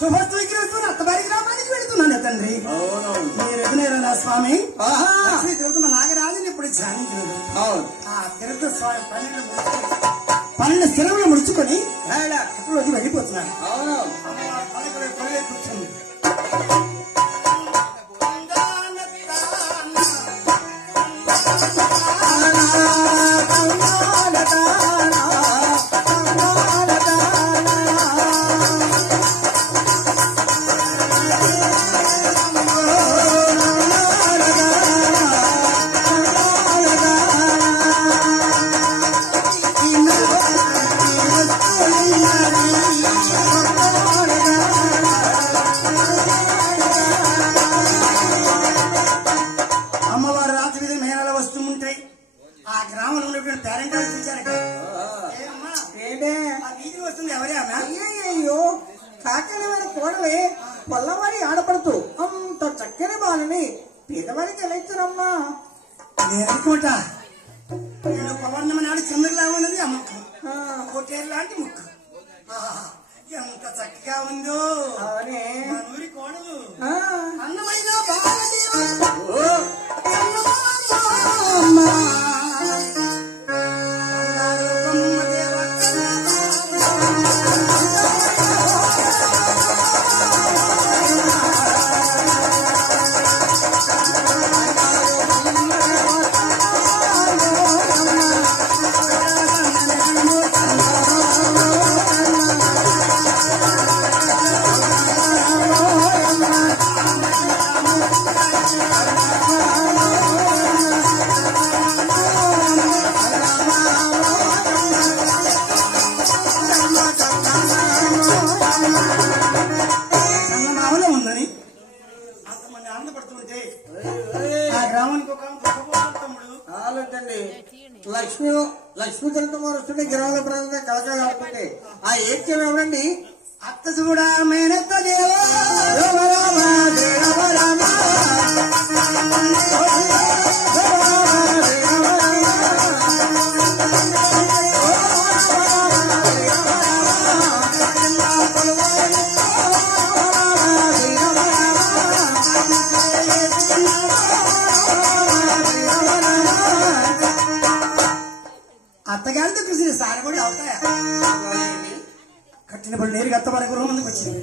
శుభస్వీకరిస్తూ అత్తవారి గ్రామానికి వెళుతున్నాను తండ్రి. మీరు ఎదునేరా స్వామి? శ్రీ తిరుపతి నాగరాజుని ఇప్పుడు ధ్యానించినది. ఆ తిరుపతి స్వామి 12 స్థిరములు ముడుచుకొని అట్లోకి వెళ్ళిపోతున్నాను. కూర్చొని పొల్లవారి ఆడపడుతూ అంత చక్కని బాలని పేదవారికి ఎలా ఇచ్చారమ్మా? నేర్చుకుంటా. నేను పవర్ణమ నాడు చంద్రలా ఉన్నది ఆ ముక్కు, కోటేరు లాంటి ముక్కు ఎంత చక్కగా ఉందో. అవునే ఊరి కోడలు అన్నమైన లక్ష్మీ చరిత్రమారుస్తుంటే గిరాల ప్రాంతం కలకాడుతుంటే ఆ ఏడ్చేవి ఎవరండి? అత్త చూడా మేనత్త దేవా అత్తగారితో కృషి సారి కూడా అవుతాయా? కట్టినప్పుడు నేరుగా అత్త వరకు ముందుకు వచ్చింది.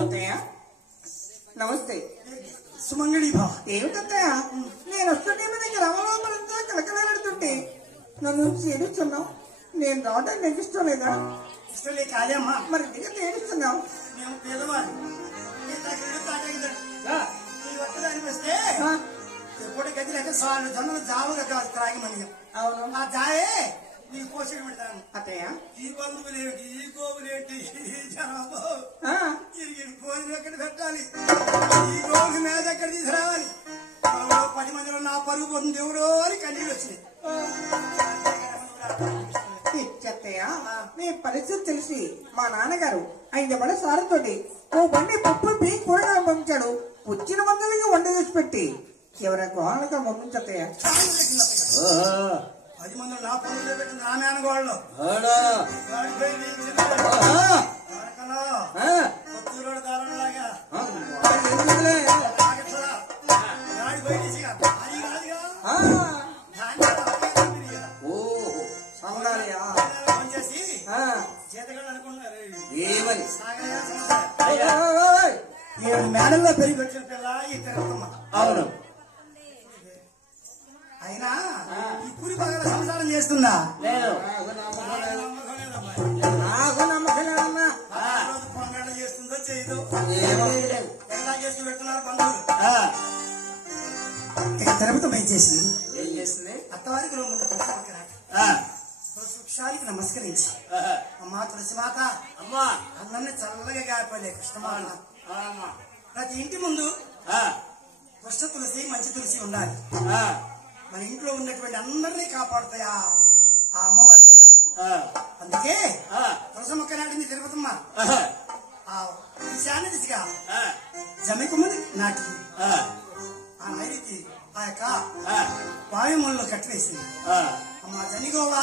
అత్తయ్య నమస్తే. సుమంగళి భా ఏమిటత్తయ్య నేను వస్తుంటే మీ దగ్గర రమలోపలంతా కలకలాడుతుంటే నన్ను ఏడుస్తున్నావు. నేను రావడానికి నీకు ఇష్టం లేదా? ఇష్టం లే కాదమ్మా. మరి ఎందుకంటే ఏడుస్తున్నావు? మేము పేదవాళ్ళు ఒక్కదానికి వస్తే ఎప్పుడు గది లేక సార్లు జొన్నలు జావుగా త్రాగి మని. అవును ఆ జాయే నీకు పోషణ పెడతాను. అత్తయ్య ఈ బంధువులేంటి, ఈ గోవులేంటి, ఈ జనాభా కోరిని ఎక్కడ పెట్టాలి, ఈ గోవుకి మీద ఎక్కడ తీసుకురావాలి, 10 మందిలో నా పరుగు పోతుంది ఎవరో అని కన్నీళ్ళు వచ్చినాయి. చెత్తయ్య మీ పరిస్థితి తెలిసి మా నాన్నగారు 5 బళ్ళ సారంతోటి ఓ బండి పప్పు పీ కూరగాయలు పంపించాడు. వచ్చిన మందులకి వంట చేసి పెట్టి ఎవరైనా గోహాలుగా పంపించత్తయ్య. 10 మందిలో నా పరుగు పెట్టింది నా మేనగోళ్ళు. కొత్తూరు దారులాగా మేడల్లో పెరిగి వచ్చిన పిల్ల ఈ తిరుగుతున్నా. అవును అయినా ఈ పురి బాగా సంసారం చేస్తుందా? లేదు నాకు నమ్మకం లేదమ్మా. పొంగళ్ళు చేస్తుందో చేయదు ఎలా చేస్తూ పెడుతున్నారు బంధువులు. ఇక తిరుపతి ఏం చేసింది? అత్తవారికి ముందు వృక్షానికి నమస్కరించి అమ్మా తులసి మాత అమ్మా అన్నీ చల్లగా కాపాడే కృష్ణమాత. ప్రతి ఇంటి ముందు కృష్ణ తులసి మంచి తులసి ఉండాలి. మన ఇంట్లో ఉన్నటువంటి అందరినీ కాపాడుతాయి ఆ అమ్మవారి దైవం. అందుకే తులసి మొక్క నాటింది తిరుపతమ్మ. ఆ ఈశాన్య దిశగా జమికమ్మని నాటింది. ఆ నైరుతి ఆ యొక్క వాయుమూలలో కట్టివేసింది. అమ్మ జనిగోవా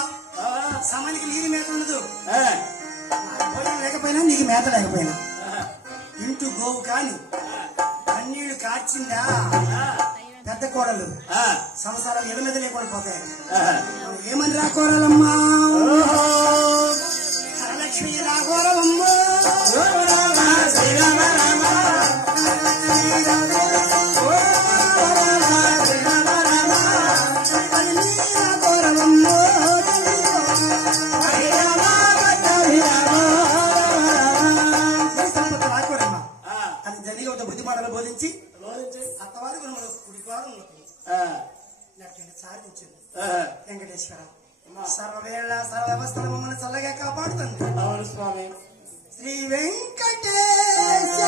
సమయానికి నీరు మేత ఉండదు. భోజనం లేకపోయినా నీకు మేత లేకపోయినా ఇంటూ గోవు కాని కన్నీళ్లు కార్చిందా పెద్ద కోడలు సంసారం ఎదమెద లేకుండా పోతాయి. ఏమని రా కోరలమ్మా, లక్ష్మి రా కోరలమ్మా, బుద్ధి మాటలు బోధించి అత్తవారి గుణములు కుడిపారు సాధించింది. వెంకటేశ్వర సర్వవేళ సర్వస్థలు మమ్మల్ని చల్లగా కాపాడుతుంది. అవును స్వామి. శ్రీ వెంకటేశ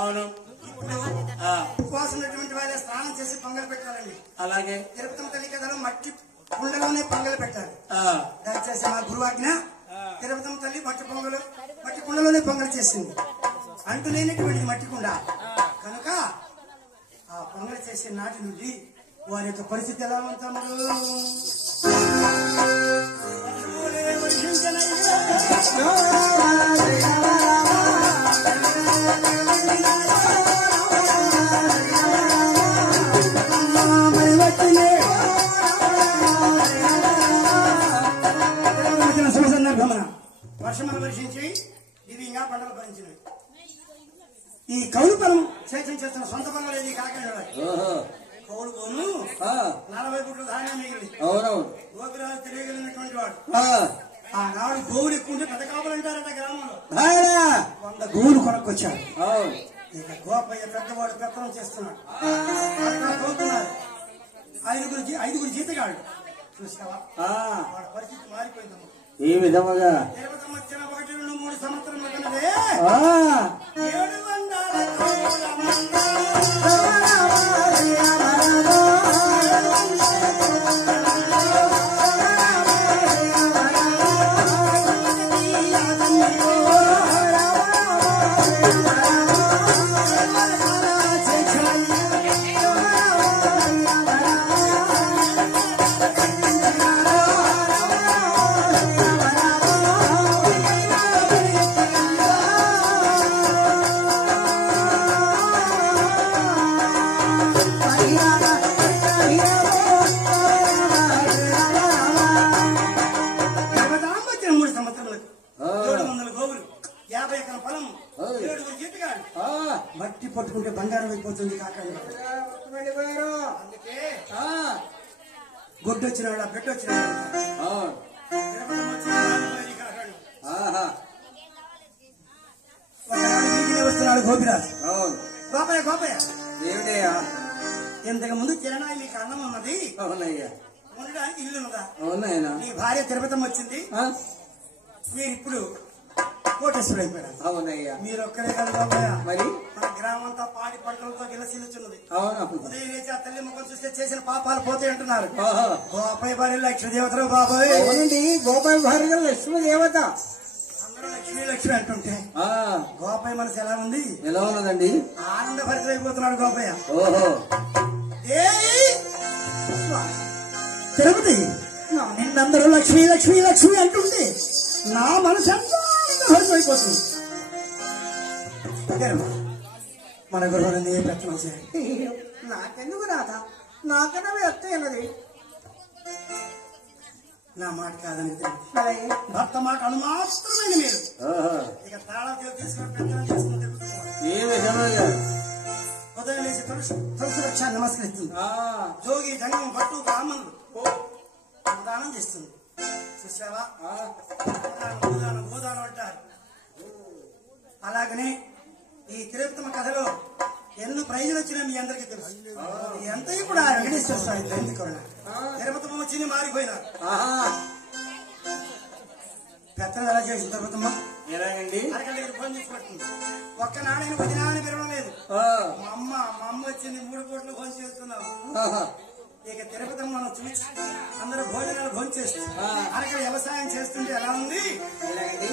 అవును. ఇప్పుడు ఉపవాసం ఉన్నటువంటి వాళ్ళ స్నానం చేసి పొంగలు పెట్టాలండి. అలాగే తిరుపతి తల్లి కథలో మట్టి కుండలోనే పొంగలు పెట్టాలి. దయచేసి మా గురువాజ్ఞ. తిరుపతి తల్లి మట్టి కుండలోనే పొంగలు చేసింది. అంటూ లేనటువంటిది మట్టి కుండ కనుక ఆ పొంగలు చేసే నాటి నుండి వారి యొక్క పరిస్థితి ఎలా ఉంటాము. వర్షములు వర్షించి దివ్యంగా పంటలు భరించినవి. ఈ కౌలు పొలం సేద్యం చేస్తున్న సొంత పొలం లేదు. కాకినాడ కౌలు పోను 40 ఫుట్ల ధాన్యం మిగిలి గోపిరాజు తిరగలిగినటువంటి వాడు. ఆనాడు గోవులు ఎక్కువ ఉంటే పెద్ద కాపులు అంటారట గ్రామంలో. 100 గోవులు కొనుక్కొచ్చాడు. ఇక గోపయ్య పెద్దవాడు పెత్తనం చేస్తున్నాడు. పోతున్నారు. 5 జీతగాడు. చూసావా వాడి పరిస్థితి మారిపోయిందమ్మా. ఈ విధముగా 1, 2, 3 సంవత్సరం కన్నదే 700 గోవులు బలం 7 గీతగాడు మట్టి పట్టుకుంటే బంగారం అయిపోతుంది కాకండి. అందుకే గుడ్డు వచ్చిన వాడు బిడ్డ వచ్చిన వస్తున్నాడు గోపిరాజు. గోపయ్య గోపయ్య ఏమిటయ్యా? ఇంతకు ముందు చిరణాయి మీకు అన్నం ఉన్నది. అవునయ్యా. ఉండడానికి ఇల్లు ఉన్నదా? అవునయ్యా. నీ భార్య తిరుపతం వచ్చింది. మీరు ఇప్పుడు కోటేశ్వరుడు అయిపోయారు. అవునయ్యా. మీరు ఒక్కరే కాదు బాబాయ్, మరి మన గ్రామం అంతా పాడి పంటలతో గిలసిల్లుచున్నది. అవును. ఉదయం లేచి ఆ తల్లి ముఖం చూస్తే చేసిన పాపాలు పోతాయి అంటున్నారు. గోపాయి భార్య లక్ష్మీ దేవతలు బాబాయ్. అవునండి, గోపాయి భార్య లక్ష్మీ దేవత. అందరూ లక్ష్మీ లక్ష్మి అంటుంటే గోపాయి మనసు ఎలా ఉంది? ఎలా ఉన్నదండి? ఆనంద భరితమైపోతున్నాడు గోపయ్య. ఓహో. తిరుపతి నిన్నందరూ లక్ష్మీ లక్ష్మీ లక్ష్మి అంటుంటే నా మనసు ఎంత భరితమైపోతుంది. మన గురువుని ప్రయత్నం చేయండి. నాకెందుకు రాదా? నాకన్నా ఎత్తైనది. నా మాట కాదని భర్త మాట అనుమాత్రమైన మీరు ఇక తాళం తీసుకుని ప్రయత్నం చేసుకుని ఉదయం లేచి తులసి వృక్షాన్ని నమస్కరిస్తుంది. జోగి జంగం పట్టు బ్రాహ్మణుడు దానం చేస్తుంది. చూసావా? భూదానం భూదానం అంటారు. అలాగనే ఈ తిరుపతమ కథలో ఎన్నో ప్రైజులు వచ్చినా మీ అందరికీ తెలుసు. ఎంత కూడా వెంకటేశ్వర స్వామి జయంతి కరుణ తిరుపతమ్మ వచ్చింది మారిపోయినారు. పెత్తనం ఎలా చేసింది తిరుపతమ్మ? ఎలాగండి? అరగంట దగ్గర ఫోన్ చేసి పడుతుంది. ఒక్క నాణ్యని 10 నాణ్యం పెరగలేదు. మా అమ్మ వచ్చింది 3 కోట్లు ఫోన్ చేస్తున్నాం. ఇక తిరుపతమ్మ మనం చూసి అందరూ భోజనాలు భోజనం చేస్తూ అరగ వ్యవసాయం చేస్తుంటే ఎలా ఉంది? ఎలాగండి?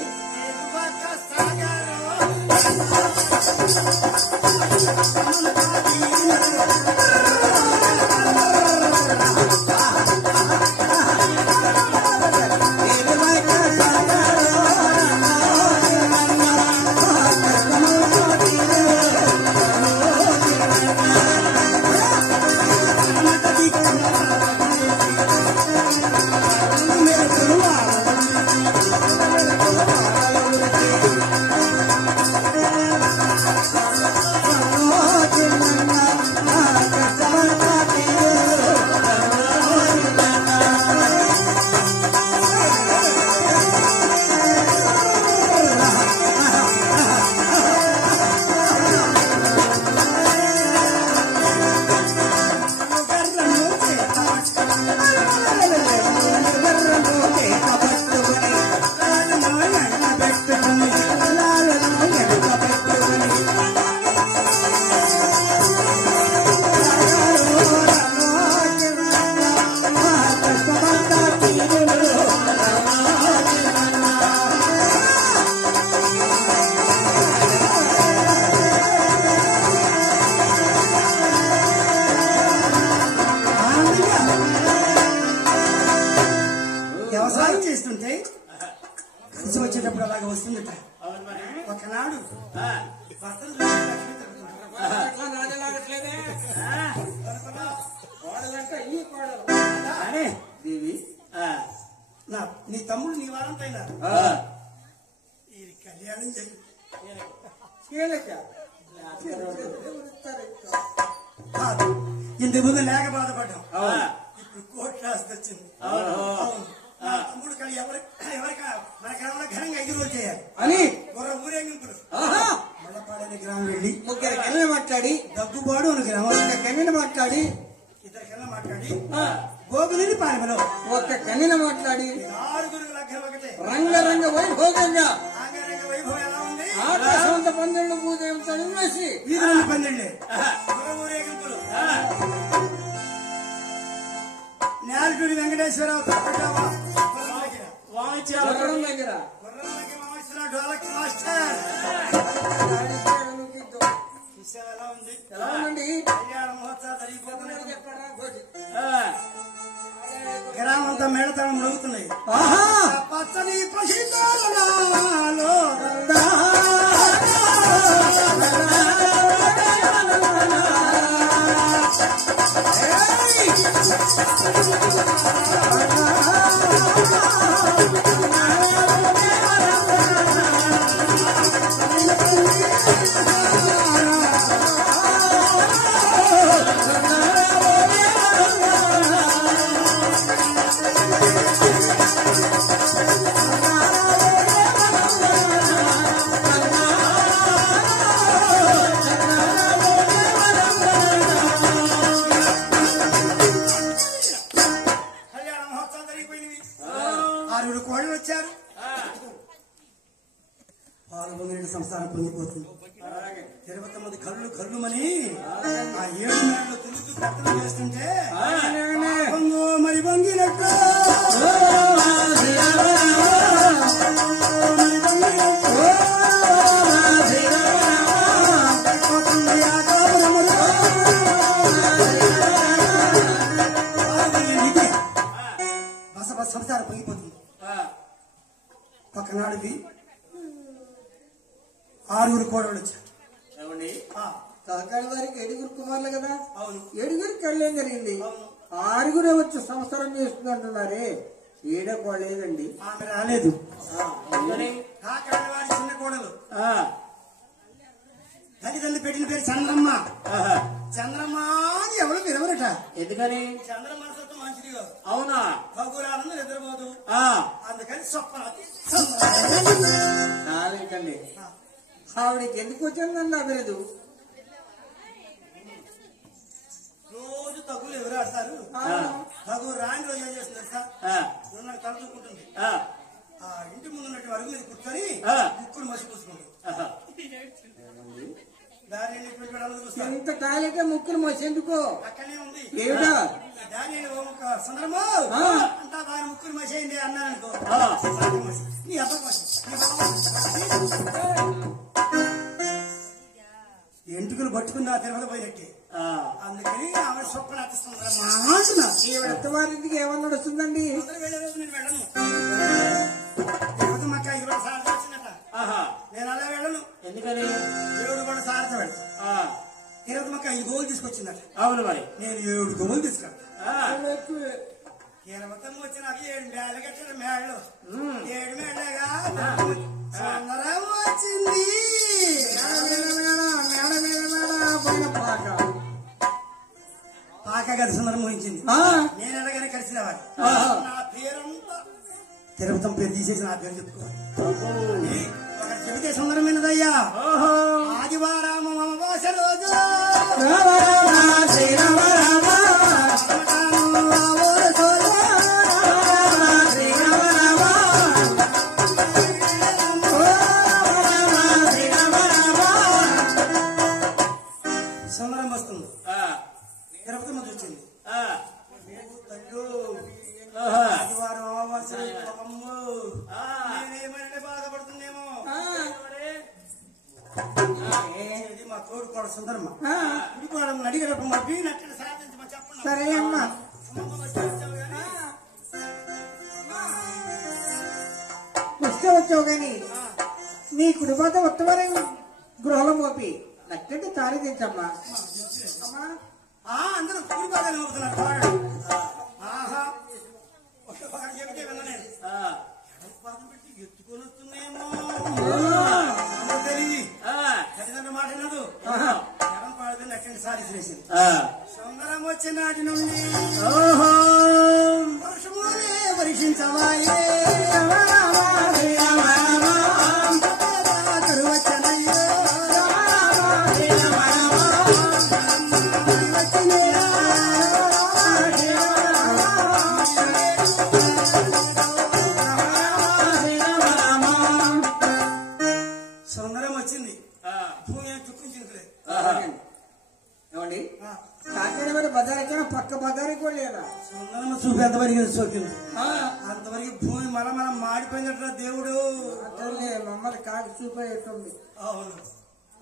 వ్యవసాయం చేస్తుంటే కలిసి వచ్చేటప్పుడు అలాగే వస్తుందట. ఒకనాడు నీ తమ్ముడు నీ వారంతా అయినారు. ఈ కళ్యాణం చేయి. ఇంతకు ముందు లేక బాధపడ్డాం. ఇప్పుడు కోర్టు రాసి వచ్చింది. తమ్ముడు కానీ మనకేమైనా ఘనంగా 5 రోజులు చేయాలి అని ఊరేగింపులు మళ్ళపాడని గ్రామం వెళ్ళి 3 కన్నెలు మాట్లాడి దగ్గుబాడు అని గ్రామం 1 కన్నెలు మాట్లాడి 2 కన్నెలు మాట్లాడి గోగులని పాలెంలో 1 కన్నెలు మాట్లాడి 6 లగ్గం ఒకటే రంగరంగ వైభోగంగా రంగరంగ వైభవం ఎలా ఉంది? ఆకాశవంత 12 పూజంతో వేసి వీధుల 12 ఊరేగింపులు నేలటూరి వెంకటేశ్వరరావు దగ్గర డోలక్ మాస్టర్ ఎలా ఉంది? ఎలా ఉందండి? కళ్యాణ మహోత్సవాలు జరిగిపోతున్నాయి. గ్రామం అంతా మేళతాళం మరుగుతున్నాయి. పచ్చని పసిదాలలో పాల్గొనే సంసారం పొందిపోతుంది. 20 మంది కళ్ళు కళ్ళుమని ఆ 7 మేడలు తిరుగుతూ కట్టలు చేస్తుంటే మరి వంగినట్టు సంసారం పొంగిపోతుంది. పక్కనాడివి 6 కోడలు వచ్చారు. కాకాడి వారికి 7 కుమారులు కదా. అవును. 7 కళ్ళేం జరిగింది. 6 వచ్చి సంవత్సరం చేస్తుంది అంటున్నారే. 7 కోడలేదండి. ఆమె రాలేదు. కాకాడి వారి చిన్న కోడలు తల్లిదండ్రులు పెట్టిన పేరు చంద్రమ్మ. చంద్రమ్మ అని ఎవరు విరవరట. ఎందుకని? చంద్రమ్మ సొత్తం మంచిది కాదు. అవునా? పగురాలను నిద్రపోదు. అందుకని స్వప్న కాదండి. ఆవిడకి ఎందుకు వచ్చిందని అవ్వలేదు. రోజు తగులు ఎవరు ఆడతారు. తగు రాని రోజు ఏం చేస్తుంది సార్, నాకు తల చూకుంటుంది. ఆ ఇంటి ముందు ఉన్నట్టు అరుగు మీద కూర్చొని ముక్కుడు మసి పూసుకుంటుంది. దాని ఇంత టాయిలెట్ ముక్కులు మోసేందుకు అక్కడనే ఉంది. ఏమిటా దాని ఒక సందర్భం అంతా దాని ముక్కులు మసేయండి అన్నాను అనుకో. నీ అబ్బా ఎంటుకలు పట్టుకున్నా తిరుమల పోయినట్టే. అందుకని ఆవిడ స్వప్న ఎంతవారింటికి ఏమన్నా నడుస్తుందండి. నేను వెళ్ళను. తిరుపతి మక్క 20 సార్లు వచ్చిందట. నేను అలా వెళ్ళను. ఎందుకని? దేవుడు కూడా సారథ వెళ్ళను. తిరుపతి మక్క 5 గోవులు తీసుకొచ్చిందట. అవును. మరి నేను 7 గోవులు తీసుకెళ్తా. మొత్తం వచ్చి నాకు 7 మేళ్ళు కట్టారు. మేళ్ళు 7 మేళ్ళగా సందరం వచ్చింది. పాక గది సుందరం మోహించింది. నేను ఎలాగైనా కలిసి రావాలి. నా పేరంతా తిరుపతం పేరు తీసేసి నా పేరు చెప్పుకోవాలి. ఒక చెబితే సుందరమైనదయ్యా. ఆదివారం అమావాస రోజు సుందరం వస్తుంది. తిరుపతి ముందు వచ్చింది. ఆదివారం అమావాస నేనేమైనా బాధపడుతుందేమో. మా తోడు కూడా సుందరమ్మ ఇంకోవడం అడిగినప్పుడు మా బీనట్టు సాధించమని చెప్పండి. సరే అమ్మా. వస్తే వచ్చావు గాని నీ కుటుంబాత ఉత్తమరం గృహంలో మోపి నచ్చంటే తారీ తెచ్చమ్మా. అందరూ కుడి బాగానే మోపుతున్నారు. చెబితే విన్నా నేను పాదం పెట్టి ఎత్తుకొని వస్తుందేమో తెలివి. తల్లిదండ్రుల మాట వినదు. ఎడం పాడదని అక్కడిని సాధించేసింది. సుందరం వచ్చే నాటి నుండి వర్షమునే వర్షించవాయే వచ్చనయ్యో సుందరం వచ్చింది. భూమి చుక్కించింది. ఏమండి కాకినాడ మరి బజార్ పక్క బజార్కి కూడా లేదా. సుందరమ్మ చూపు ఎంతవరకు సోకింది. అంతవరకు భూమి మనం మాడిపోయినట్టు దేవుడు మమ్మల్ని కాకి చూపేస్తుంది. అవును.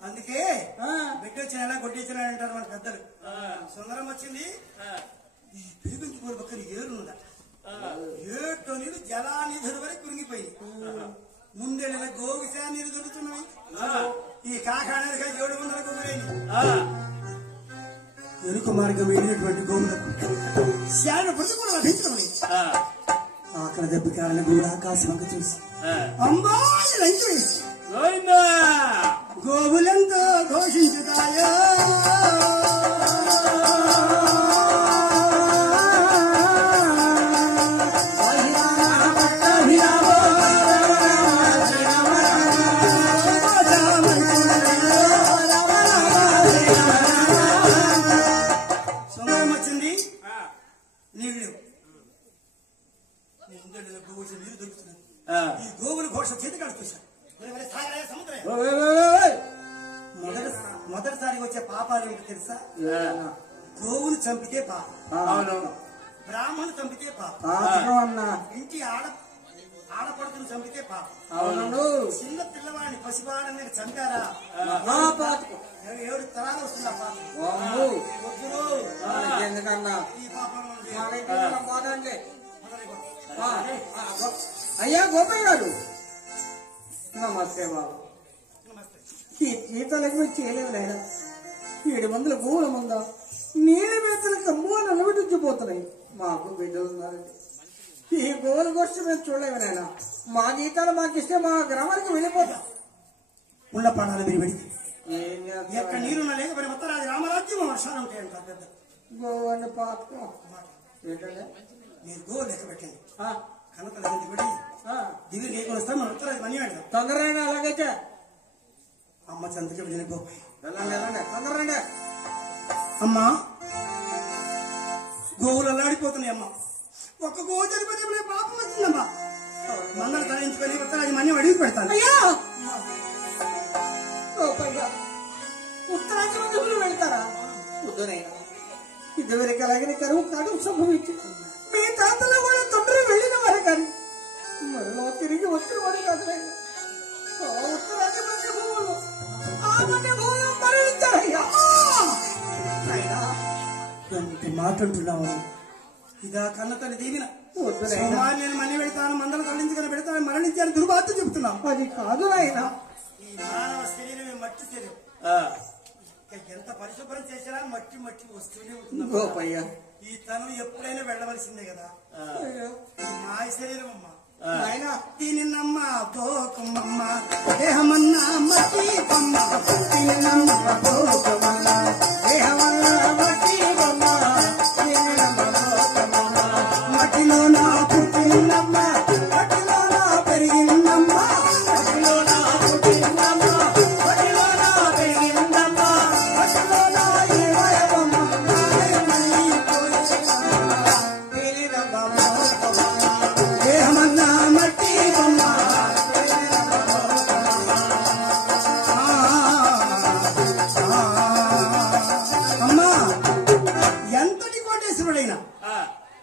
అందుకే బిడ్డ వచ్చిన కొట్టించిన అంటారు మన పెద్దలు. సుందరం వచ్చింది. ఈ పేగుంచి పోయి పక్కన ఏరుందా ఏటో నీరు జలానిధుడు వరకు కురిగిపోయింది. ముందే గోవిశా నీరు దొరుకుతున్నాయి. ఈ కాకాడానికి 7 వందలకు గురైంది. ఎరుక మార్గం వెళ్ళినటువంటి గోవులకు శాల ప్రతి కూడా లభించడం. ఆకలి దెబ్బ కారణ గోవులు ఆకాశం వంక చూసి అంబాయి లంచి వేసి గోవులెంతో ఘోషించుతాయో. సుందరం వచ్చింది. నీళ్ళు నీరు దొరుకుతున్నాయి. ఈ గోవుల ఘోష చేతి కడుతున్నాయి. పాపాలు ఏంటి తెలుసా? గోవులు చంపితే పాపం, బ్రాహ్మణులు చంపితే పాపం, ఇంటి ఆడపడుతులు చంపితే పాపం, చిన్న పిల్లవాడిని పసివాడిని మీరు చంపారా 7 తరాలు వస్తుంది ఆ పాపం. ఎందుకన్నా ఈ పాపం అయ్యా గోపయ్య గారు నమస్తే బాబు. ఈ జీతాలకు మేము చేయలేము నాయన. 700 గోవుల ముందా నీళ్ళ మేతలు కమ్ముగా నిలబెట్టించిపోతున్నాయి. మాకు బిడ్డలు ఉన్నారండి. ఈ గోవుల కోసం మేము చూడలేము నాయన. మా జీతాలు మాకు ఇస్తే మా గ్రామానికి వెళ్ళిపోతాం. ఉన్న పాడాలు మీరు పెడితే ఏం ఎక్కడ నీరున్న లేక మరి మొత్తం అది రామరాజ్యం వర్షాలు ఉంటాయంట. పెద్ద గోవని పాపం ఏంటంటే మీరు గో లెక్క పెట్టండి. కనతల గంటి పడి దిగి లేకుండా వస్తాం. మన ఉత్తరాది మనీ ఆడదాం. తొందరగా అలాగైతే అమ్మ చంతకి వెళ్ళిన గో తొందరగా అమ్మా. గోవులు అల్లాడిపోతున్నాయి అమ్మా. ఒక్క గోవు చనిపోతే పాపం వచ్చిందమ్మా. మందలు తరలించుకొని ఉత్తరాది మనీ అడిగి పెడతాను. ఉత్తరాంధ్ర మందులు పెడతారా? వద్దునైనా ఇదివరకు అలాగే కరువు కాడు సంభవించింది. మీ తాతలు కూడా తొందరగా వెళ్ళిన వారు కానీ మరలా తిరిగి వచ్చిన వారు కాదు. ఉత్తరాంధ్ర మధ్య భూములు ఆ మధ్య భూములు మరణించారయ్యా. మాట అంటున్నావు. ఇదా కన్న తల్లి దీవిన నేను మనీ పెడతాను, మందలు తరలించుకొని పెడతాను, మరణించాను దుర్వార్త చెబుతున్నాం. అది కాదు నాయన. ఈ మానవ శరీరమే మట్టి శరీరం. ఎంత పరిశుభ్రం చేసినా మట్టి మట్టి వస్తూనే ఉంటుంది. ఈ తను ఎప్పుడైనా వెళ్ళవలసిందే కదా. మా శరీరం అమ్మ ఆయన దీని నమ్మ పోకమ్మ దేహమన్నా మట్టి బొమ్మ, దీని నమ్మ పోకమ్మ దేహమన్నా మట్టి బొమ్మ, మట్టిలో నా పుట్టినమ్మ, మట్టిలో నా పెరిగిందమ్మ, మట్టిలో నా పుట్టినమ్మ, మట్టిలో నా పెరిగిందమ్మ, మట్టిలో నా ఏమయమ్మ దేహమన్నా మట్టి బొమ్మ. అమ్మా ఎంతటి కోటేశ్వరుడైనా